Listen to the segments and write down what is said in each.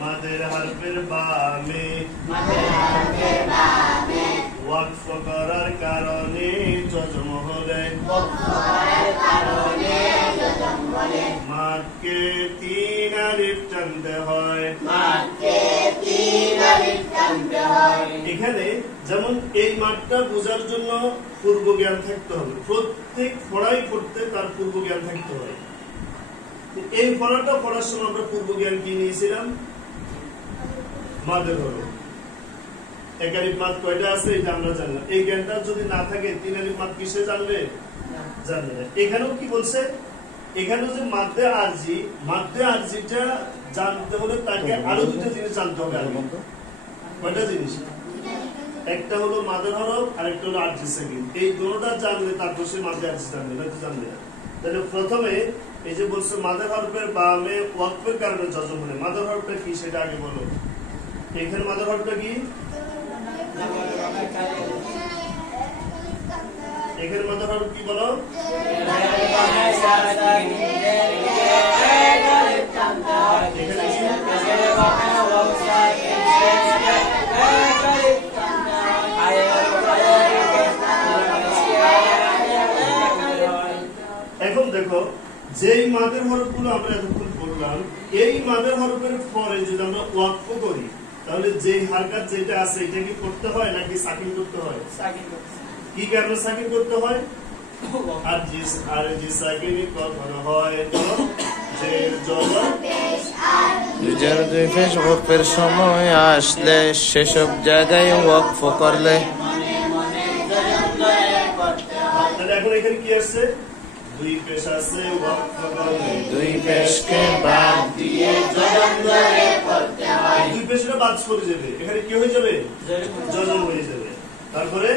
মাদের হরফের বামে ওয়াকফ করার কারণে জজম হলে মাদকে তিন আলিফ টানতে হয়। এখানে যেমন এই মাঠটা বোঝার জন্য পূর্ব জ্ঞান থাকতে হবে, প্রত্যেক পড়াই পড়তে তার পূর্ব জ্ঞান থাকতে হয়। এই পড়াটা পড়ার সময় আমরা পূর্ব জ্ঞান কি নিয়েছিলাম? মাদের হরফ এক আলিফ মাদ কয়টা আছে এটা আমরা জানলাম। এই জ্ঞানটা যদি না থাকে তিন আলিফ মাদ কিসে জানবে? জানবে না। এখানেও কি বলছে? এখানেও যে মাদ্দে আরজিটা জানতে হলে তাকে আরো দুটো জিনিস জানতে হবে। কয়টা জিনিস? একটা হলো মাদের হরফ আর একটা হলো আরজি সেকেন্ড। এই দুটোটা জানলে তারপর সে মাদ্দে আরজি জানবে, না তো জানবে না। তাহলে প্রথমে এই যে বলছে মাদের হরফের বামে ওয়াকফের কারণে জজম হলে, মাদের হরফটা কি সেটা আগে বলো। এখানে মাদের হরফটা কি? এখানে মাদের হরফ কি বলো? এখন দেখো যেই মাদের হরফগুলো আমরা এতক্ষণ পড়লাম, এই মাদের হরফের পরে যদি আমরা ওয়াকফ করি তাহলে যে হারকাত যেটা আছে এটা কি করতে হয় নাকি সাকিন করতে হয়? কি কারণে সাকিন করতে হয়? আর যে সাকিনই কখনো হয় জের দুই পেশ ওয়াকফের সময় আসলে সেসব জায়গায় ওয়াকফ করলে। এখন এখানে কি আছে? দুই পেশ আছে, ওয়াকফ করলে দুই পেশকে বাদ দিয়ে জজম ধরে পড়তে হয়। দুই পেশটা বাদ পড়ে যাবে, এখানে কি হয়ে যাবে? জজম হয়ে যাবে। তারপরে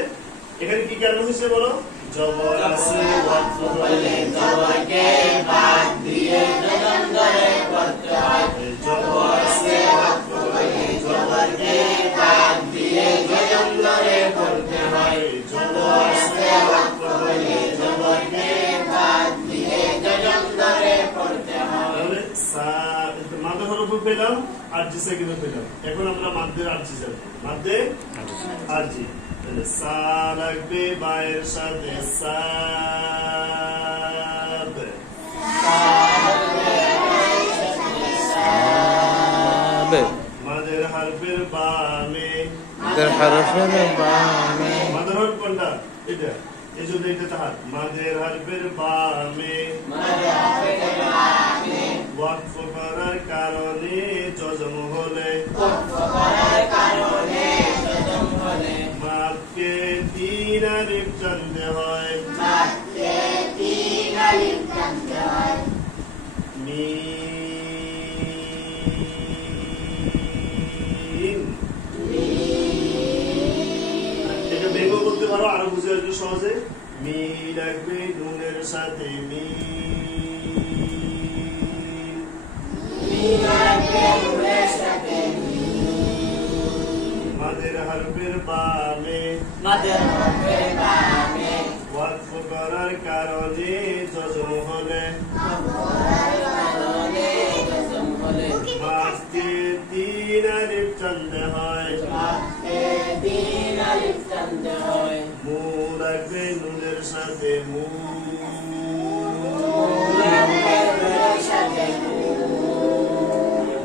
এখানে কি কারণ হয়েছে বলো? জবর আছে, ওয়াকফ করলে জবরকে বাদ দিয়ে জজম ধরে পড়তে হয়। জবর আছে, ওয়াকফ করলে জবরকে বাদ দিয়ে জজম ধরে পড়তে হয়। জবর আছে, ওয়াকফ করলে জবরকে বাদ দিয়ে জজম ধরে পড়তে হয়। তাহলে মাদের হরফ পেলাম, আরজি সেকেন্ড পেলাম। এখন আমরা মাদের আরজি যাব। মাদের আরজি সা লাগবে বায়ের সাথে, সাব মাদের হরফের বামে, মাদের হরফের বামে, মাদের হরফ কোনটা? এটা, এই জন্য এটা তাহার মাদের হরফের বামে ওয়াকফ করার কারণে জজম হলে মাদকে তিন আলিফ টানতে হয়। মিম, এটা বেঙ্গ করতে পারো, আরো বুঝে আসবে সহজে। মি লাগবে নুনের সাথে, মাদের হরফের বামে ওয়াকফ করার কারণে জজম হলে মাদকে তিন আলিফ টানতে হয়। মু লাগবে নুনের সাথে,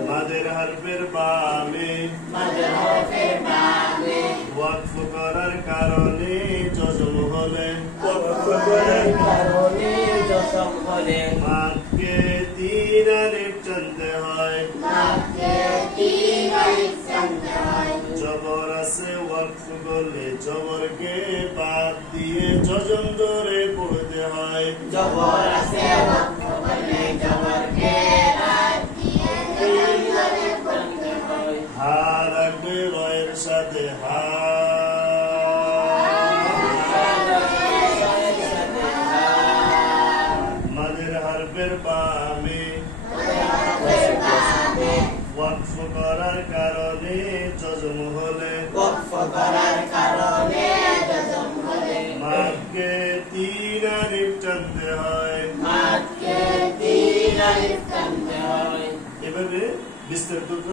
মাদের হরফের বামে ওয়াকফ করার কারণে জজম হলে মাদকে তিন আলিফ টানতে হয়। জবর আছে, ওয়াকফ করলে জবরকে বাদ দিয়ে জজম ধরে পড়তে হয়। জবর আছে, ওয়াকফ করলে জবরকে বাদ দিয়ে জজম ধরে পড়তে হয়। হা লাগবে রয়ের সাথে, হা মাদের হরফের বামে ওয়াকফ করার কারণে জজম হলে মাদকে তিন আলিফ টানতে হয়। আলিফ টানতে হয়। এভাবে বিস্তারিত